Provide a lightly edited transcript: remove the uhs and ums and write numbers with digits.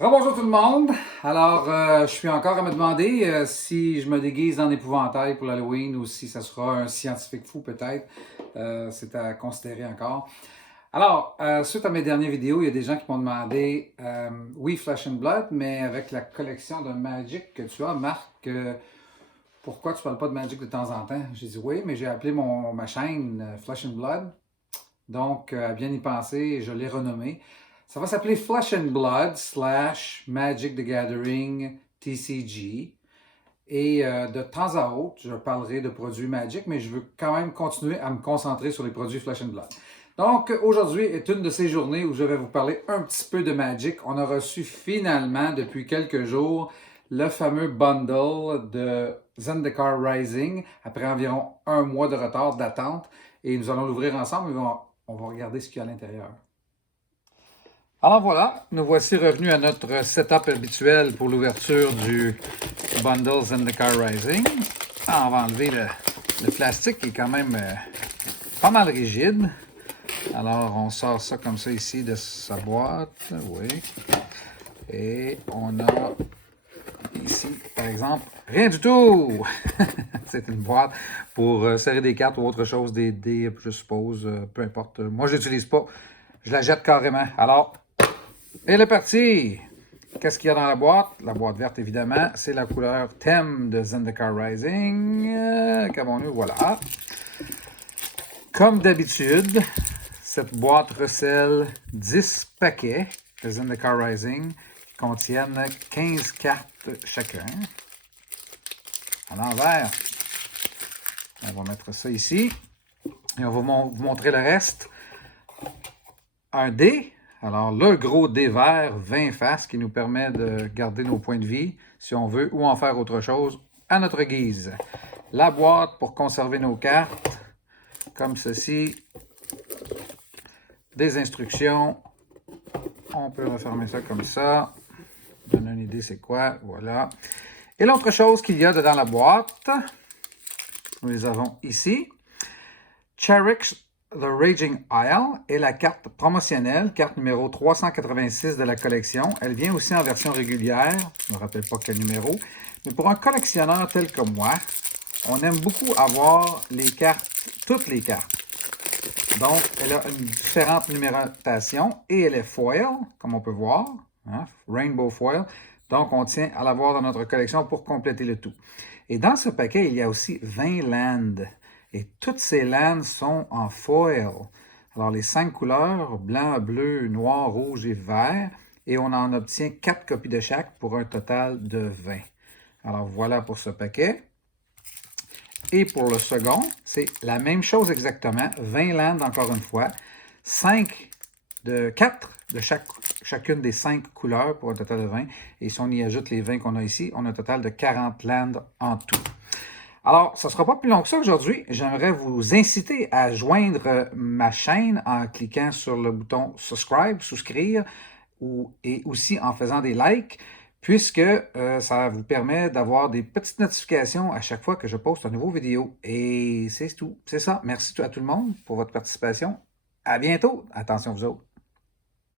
Rebonjour tout le monde. Alors, je suis encore à me demander si je me déguise en épouvantail pour l'Halloween ou si ça sera un scientifique fou peut-être. C'est à considérer encore. Alors, suite à mes dernières vidéos, il y a des gens qui m'ont demandé, oui, Flesh and Blood, mais avec la collection de Magic que tu as, Marc, pourquoi tu ne parles pas de Magic de temps en temps? J'ai dit oui, mais j'ai appelé ma chaîne Flesh and Blood. Donc, à bien y penser, je l'ai renommé. Ça va s'appeler Flesh and Blood / Magic the Gathering TCG. Et de temps à autre, je parlerai de produits Magic, mais je veux quand même continuer à me concentrer sur les produits Flesh and Blood. Donc, aujourd'hui est une de ces journées où je vais vous parler un petit peu de Magic. On a reçu finalement, depuis quelques jours, le fameux bundle de Zendikar Rising, après environ un mois de retard d'attente. Et nous allons l'ouvrir ensemble et on va regarder ce qu'il y a à l'intérieur. Alors voilà, nous voici revenus à notre setup habituel pour l'ouverture du bundle Zendikar Rising. On va enlever le plastique qui est quand même pas mal rigide. Alors on sort ça comme ça ici de sa boîte, oui. Et on a ici, par exemple, rien du tout! C'est une boîte pour serrer des cartes ou autre chose, des dés, je suppose, peu importe. Moi, je l'utilise pas. Je la jette carrément. Alors, elle est partie! Qu'est-ce qu'il y a dans la boîte? La boîte verte, évidemment. C'est la couleur thème de Zendikar Rising. Qu'avons-nous? Voilà. Comme d'habitude, cette boîte recèle 10 paquets de Zendikar Rising qui contiennent 15 cartes chacun. À l'envers. On va mettre ça ici. Et on va vous montrer le reste. Un dé. Alors, le gros dé vert, 20 faces, qui nous permet de garder nos points de vie, si on veut, ou en faire autre chose, à notre guise. La boîte pour conserver nos cartes, comme ceci. Des instructions. On peut refermer ça comme ça. Donner une idée c'est quoi. Voilà. Et l'autre chose qu'il y a dedans la boîte, nous les avons ici. Cherix The Raging Isle est la carte promotionnelle, carte numéro 386 de la collection. Elle vient aussi en version régulière, je ne me rappelle pas quel numéro, mais pour un collectionneur tel que moi, on aime beaucoup avoir les cartes, toutes les cartes. Donc, elle a une différente numérotation et elle est foil, comme on peut voir, hein, Rainbow Foil. Donc, on tient à l'avoir dans notre collection pour compléter le tout. Et dans ce paquet, il y a aussi 20 lands. Et toutes ces lands sont en foil. Alors, les 5 couleurs, blanc, bleu, noir, rouge et vert. Et on en obtient 4 copies de chaque pour un total de 20. Alors, voilà pour ce paquet. Et pour le second, c'est la même chose exactement. 20 lands encore une fois. 4 de chacune des 5 couleurs pour un total de 20. Et si on y ajoute les 20 qu'on a ici, on a un total de 40 lands en tout. Alors, ça ne sera pas plus long que ça aujourd'hui. J'aimerais vous inciter à joindre ma chaîne en cliquant sur le bouton subscribe, souscrire, et aussi en faisant des likes, puisque ça vous permet d'avoir des petites notifications à chaque fois que je poste une nouvelle vidéo. Et c'est tout. C'est ça. Merci à tout le monde pour votre participation. À bientôt. Attention vous autres.